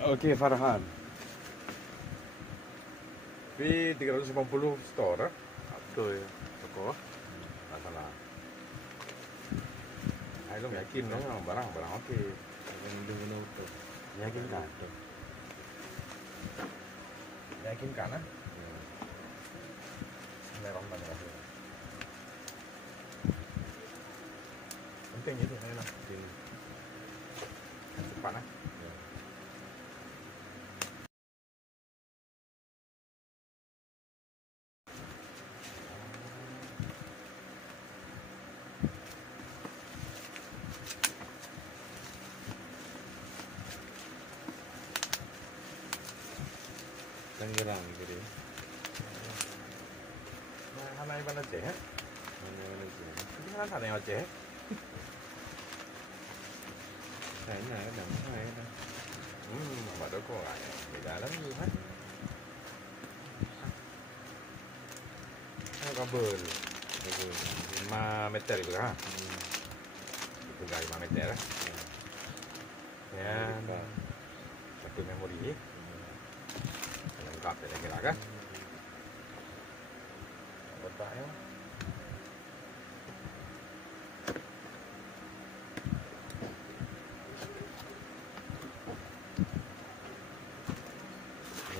Okey, Farhan. Tapi 380 store lah. Betul ya. Toko. Tak salah. Saya belum yakin dong barang okey. Benda betul. Yakinkan. Yakinkan lah. Bismillahirrahmanirrahim. Penting itu saya lah. Cepat lah. Tangerang gitu ya. Mana Iban Aceh? Mana aja. Itu kan ada yang Aceh. Sana ada mahal dah. Mak doko lah. Beda lah tu kan. Kabel. 5 meter itu kan. Itu dah 5 meter lah. Ya. Satu memori. Lengkap dia kira kan. Letaknya.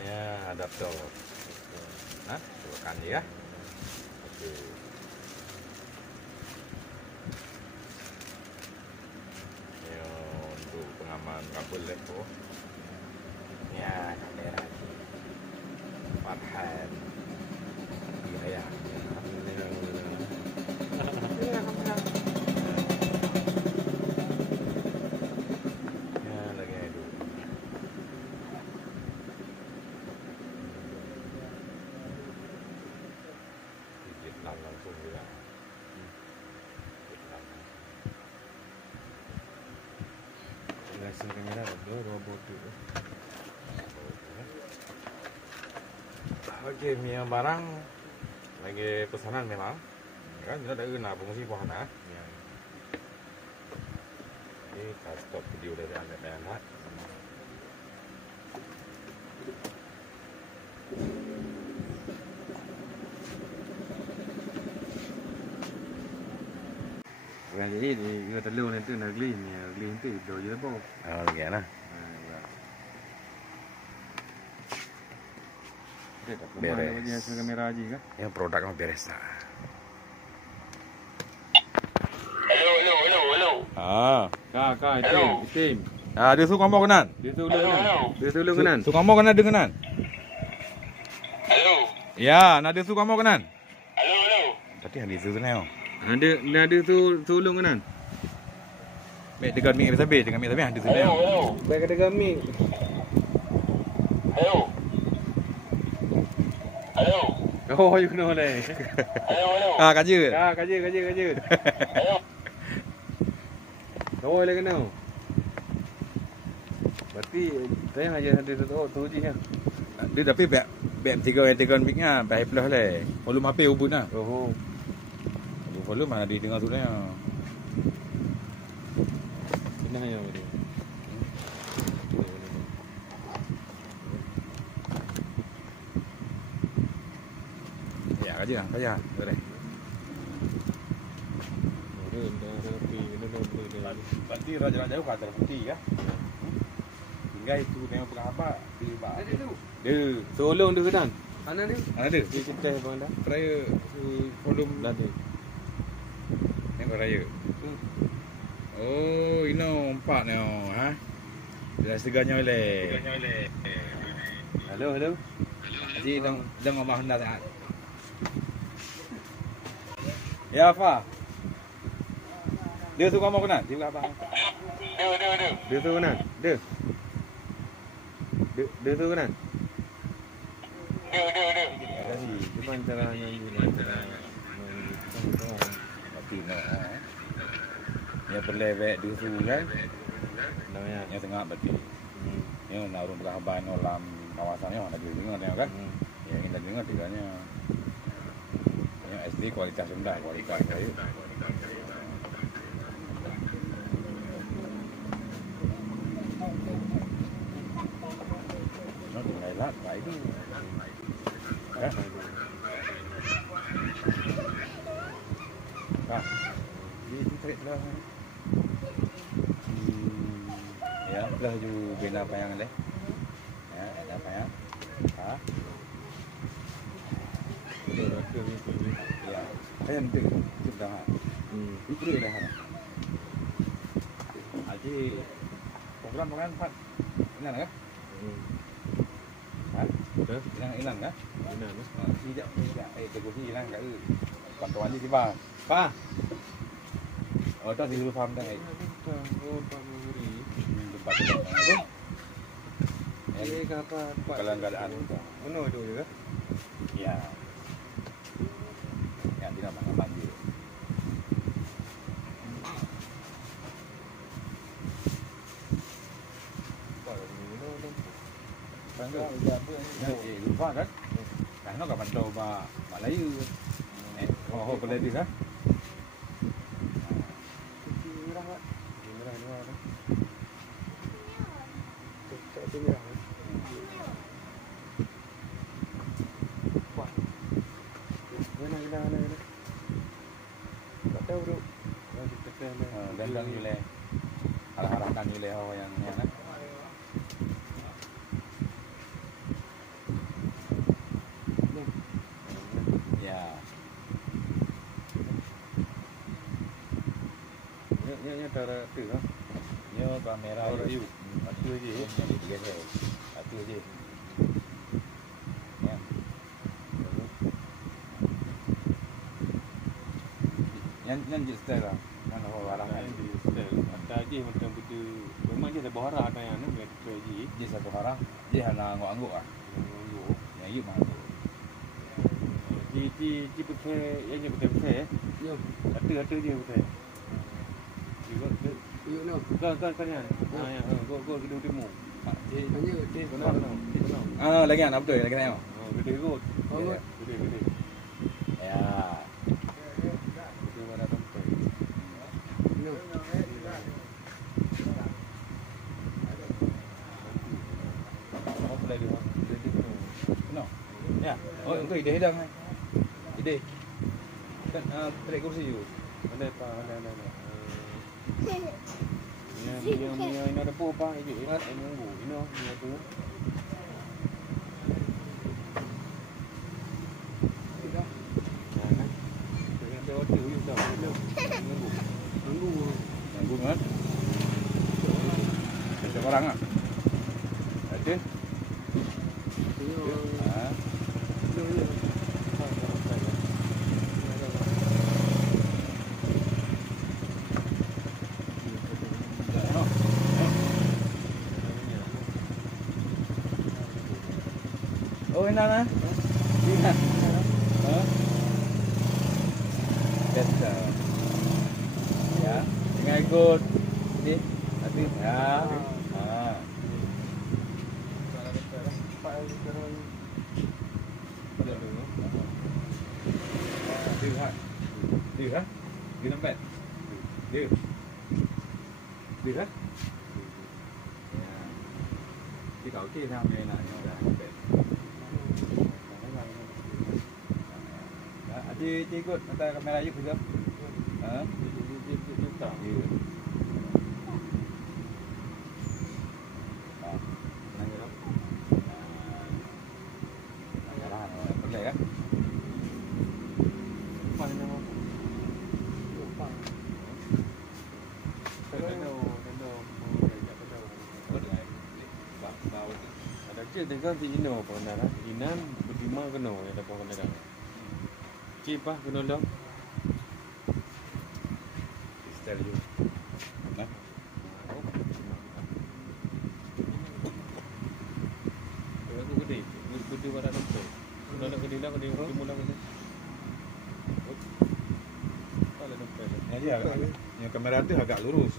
Ya, adaptor. Hah? Tekan dia. Okey. Ya, untuk pengaman kabel lepo. Ya, kamera. Farhan. Iya ya. Iya, kamera. Ya, lagi hidup. Vietnam langsung juga. Vietnam. Rasa kamera ada robot tu. Okey, punya barang lagi pesanan memang. Kan kita ada nak fungsi wahana. Ya. Kita stop video dari anak-anak. Jadi kita telur nanti nak clean ya, clean tu do je apa. Oh, lagi lah. Beres. Beres kamera aja kan. Ya, produk mah beres lah. Hello. Kak, itim. Ah, dia suka mau kenan. Dia tu ulung kanan. Suka mau kenan dengan kenan. Hello. Ya, nak dia suka mau kenan. Hello. Tadi hari itu tu neo. Ada tu ulung kanan. Mek dengan mik sabi, dengan mik sabi ada tu neo. Baik ada kami. Hello. Oh, you know lah. Hello. Ah, kerja. Kerja. Oh, lagi kena. Berarti saya aja ada tu je ya. Dia tapi beg 3 mik-nya, beg plus le. Volume HP ubun lah. Oh. Volume mana di tengah tu neo. Benar ya dia. Ya, kerja. Boleh. Berarti raja-raja itu kata putih ya. Tinggal itu neo berapa di bawah. Dia. Tolong tu kan. Mana dia? Ada. Dia kita bang dah. Raya volume Dah tu. Tengok raya. Oh, ino empat neo, ha? Dia seganya oleh. Hello. Haji dang ngomong hendak saat. Ya, Fa. Dia suka mau kena, dia apa? Dia tu kanan. Dia tu kanan. Cuma caranya ni. Tapi nak. Ya berlewek di situ kan. Namanya. Yang tengah berarti. Yang nak urung berkaban dalam kawasannya ada dengar kan. Ya kita dengar tiganya. Yang SD kualitas rendah, kualitas kayu. berat, Pak itu. Eh? Kak, itu tarik telah. Ya, telah ju bina payang deh. Ya, ada payang. Ha? Ya, saya nanti itu dah. Itu dah. Aji program kan Pak. Hilang kan? Hah? Betul. Hilang kan? Hilang. Tidak, teguh hilang kat pantauan ni tiba. Pa. Oh, tak dulu faham tak? Oh, Pak Muri. Tempat tu. Eh, kenapa Pak? Kalau keadaan Mana tu je? ya. Ya, tidak nak panggil. Lupa kan? Karena kau pantau mak Melayu. Oh, boleh di kan? Dandang yule. Arah-arahkan yule yang kan? Ya. Nya cara tu ah. Nya kamera you. Atu je. Yang dia je. Atu je. Ya. Yang je style lah. Mana orang Arah kan di style. Ada je macam betul. Memang dia ada bahara ada yang nak betul je. je satu orang. Je hana angguk-angguk ah. Yang you mana? Di pakai yang dia pakai. Ya. Atu dia pakai. You know. Kan yang. Ya, go demo. Hanya dia benar. Ah, lagi kan betul lagi tengok. Oh, gede kot. Gede. Ya. Gede mana tempat. No. Oh, boleh dia. No. Ya. Oh, itu ide hidang. Ide. Kan tarik kursi you. Ada apa? Ada. Yang ini ada apa? Ini nunggu. Ini tu. Ada hotel you tahu. Nunggu kan? Ada orang ah. Ada. Ah. Oh, enak lah. Enak. Betul. Ya, tinggal ikut. Ini, nanti ya. Ah. Đi hả? Đi năm bẹt. Đi. Đi hả? Cái cậu kia sao nghe là nhỏ ra bẹt. Chị ikut nanti kamera yuk juga. Hah? Iya. Ah, nanya dong. Nanya lah, boleh kan? Ada je dengan di Ino pengendara. Inan berdima kena ada pengendara. Cipah kena dah. Style you. Nah. Aku gede. Gede pada tempat. Sudah nak gede dah gede mula gede. Kalau tempat. Ini dia yang kamera tu agak lurus.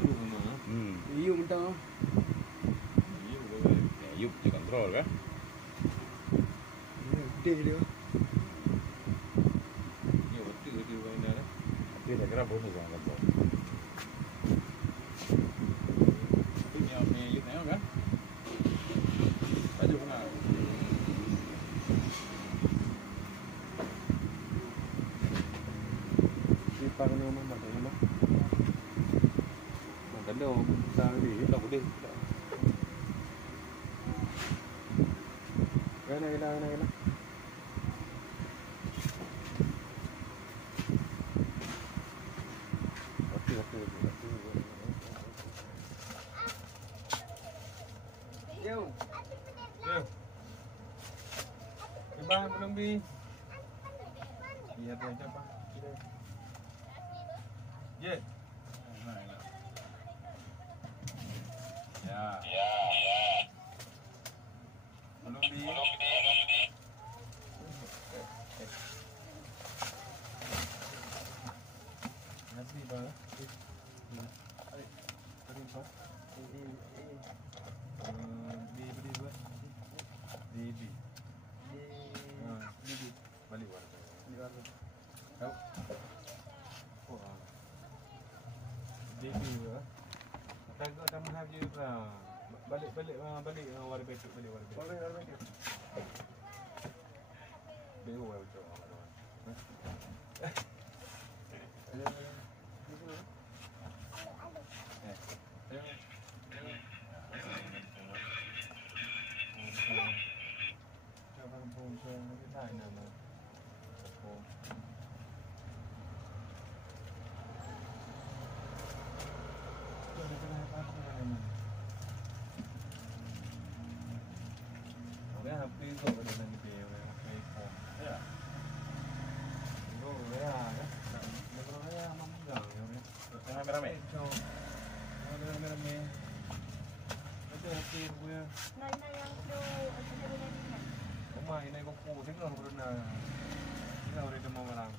Dulu rumah. Iyo mentang. You kontrol kan? Gede dia. Ya betul dia pengendara. Dia dah kira bonus lah kan. Ini yang you tengok kan? Baju mana? ni mah mak ni mah. Mak kena besar ni. Tak boleh. Kena. Okey. Yo. Bang belum bi. Iya tu apa? Ye. Ya. Belum bi. Nasi bang. Tadi bang. Beli buat. Di. Balik warna. Kau. Oh. Baby lah. Tagok dah mahal je lah. Balik warna betul balik warna betul. Warna betul. Beo lah betul. HP tu ada lagi dia iPhone. Ya. Oh, ya. Kalau ya memegang ya. Tengah merah-merah. Ada merah-merah. Ada HP punya. Nana yang tu ada ni. Rumah ini kuku tengok pernah. Tengok ada demam orang.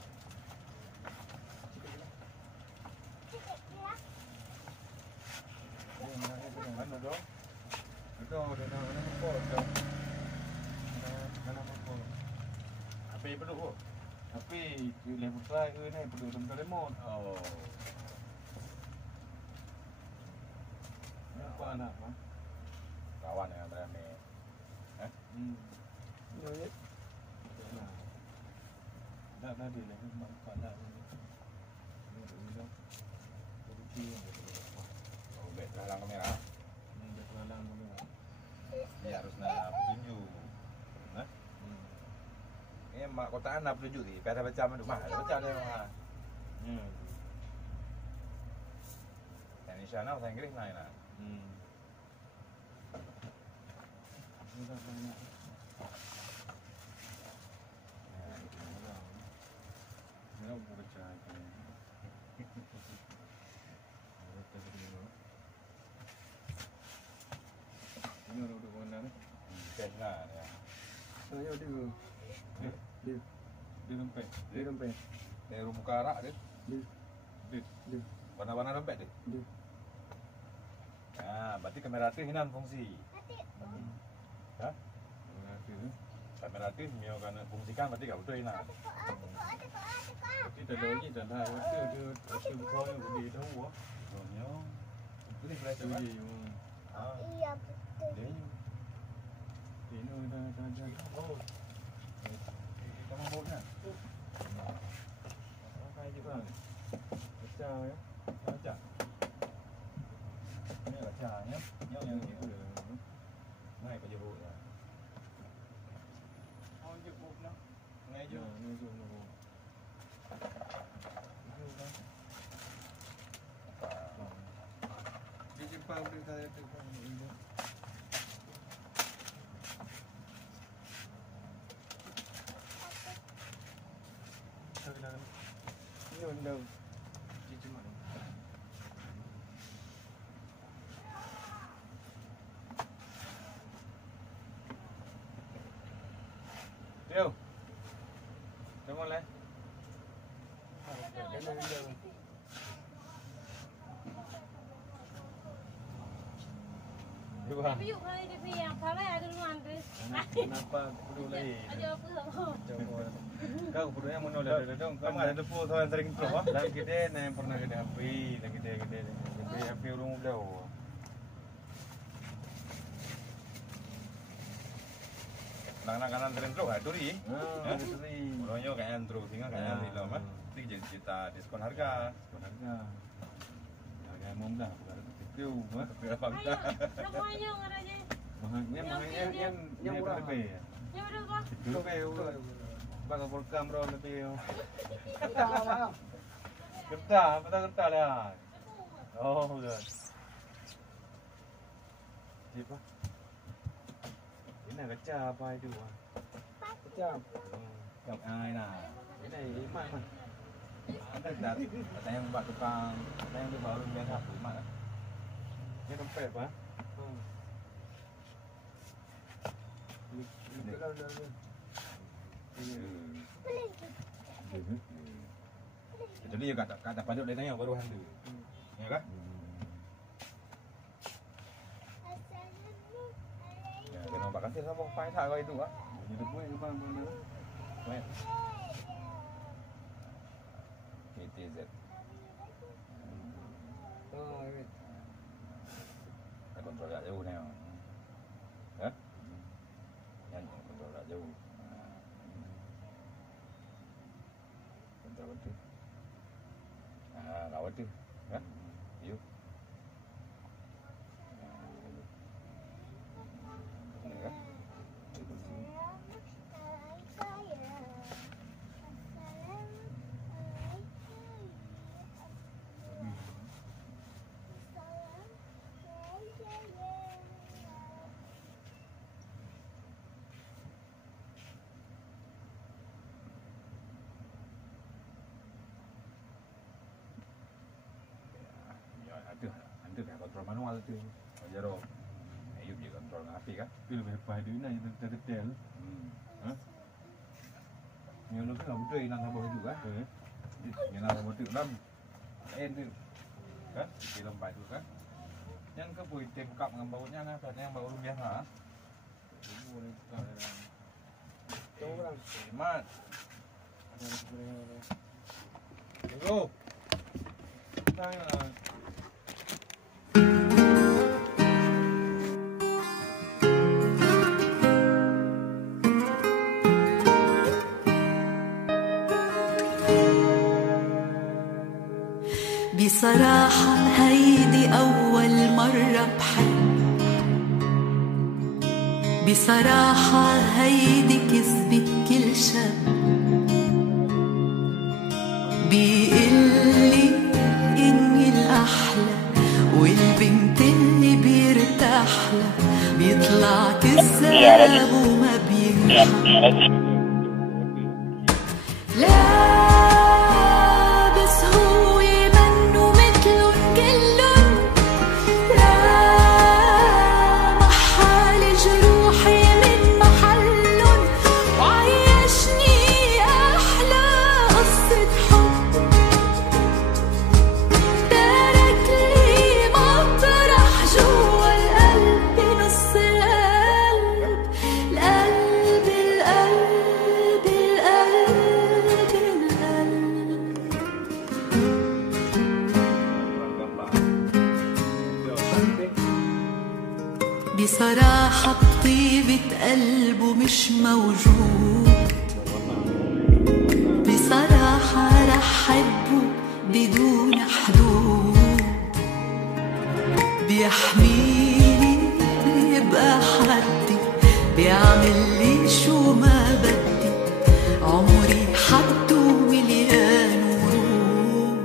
Mana dong? Itu ada nama apa dong? Nama apa? HP penuh ke? Tapi level 5 ke ni perlu tentang remote. Oh. Apa anak mah? Kawan yang merah-merah. Ya ya. Dah dia lah mak kau dah. Ini dah. Oh, bet halang kamera. Dah kenalan dulu. Ni harus nak petunjuk. Nah. Ni mak kotaan nak petunjuk ni. Pada baca manduk mah. Baca dia mah. Indonesia nak bahasa Inggeris nak. Sudah banyak. Mereka buka cahaya. Ini orang duduk mana ni? Cash lah. Saya dia. Dia dompet. Dia dompet. Ni rumah karak dia. Dia. Warna-warna dompet dia. Dia. Berarti kamera tu hilang fungsi. Ha? Kamera tu mio kan fungsikan berarti tak betul hilang. Kita lagi dah lah. Waktu kau yang beli tahu ah. Mio. Ini flash tu. Iya betul. Dia. Ini dah. Oh. Kamu bawa kan? Pakai je bang. Pecah ya. Baca. Ini baca ya. Yang ni. Naik pada buku ya. Oh, je buku nak. Ngai je. Ni je buku. Di Jepang boleh saya tekan ini. Ini undang. Di Jepang. Yo. Tengok lah. Dua. Piuk kali dia yang paling ada luan tu. Kenapa perlu lagi? Ada apa sama? Kau perlunya menolak ada dong. Kamu ada tu pun orang sering terus ah. Lagi gede yang pernah gede api, lagi gede. Api urung belau. Nang kanan sering terus ah duri. Ah, duri. Orangnya kayak terus, tinggal kayak di dalam ah. Tapi kita diskon harga. Harga yang mudah, bukan harga kecil. Tapi apa kita? Semuanya orang aja. Mahangnya yang murah lebih ya. Ya udah Pak. Lebih. Bang program bro lebih. Kertas. Kertas, apa kertas lah. Oh, betul. Siapa? Ini kaca apa itu? Kecap. Gặp ai nào? Ini mana? Ada yang buat tukang, ada yang baru biasa mana? Ini dompet apa? Itu lah udah. Jadi ya kata paduk dia tanya baru hantu. Ya kan? Ya, kena nampak kasih sama pai tak kau itu ah. Hidup gue apa mana? Baik. KTZ. Oh, wait. Kontrol jarak jauh ni. Hah? Yang kontrol jarak jauh. Kontrol betul. Lawat tu. Hah? Yuk. Ni kan? Ada kan kontrol manual tu. Jaro. Ayub je kontrol dengan api kan? Tapi lebih hebat itu ni yang detail. Hah? Yang lu kan betul hilang sama hidup kan? Yang nak betul dalam tu. Kan? Di lembah tu kan? Yang ke boleh buka dengan bautnya kan? Katanya yang baut biasa. Boleh buka dalam. Orang. Mat. Tunggu. Tanya. بصراحة هيدي أول مرة بحب بصراحة هيدي كذبة كل شب بيقلي إني الأحلى والبنت اللي بيرتاحلها بيطلع كذاب وما بينحب بصراحة بطيبة قلبه مش موجود بصراحة رح حبه بدون حدود بيحميني بيبقى حدي بيعمل لي شو ما بدي عمري حده مليان ورود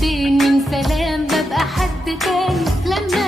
كلمتين من سلام ببقى حد تاني لما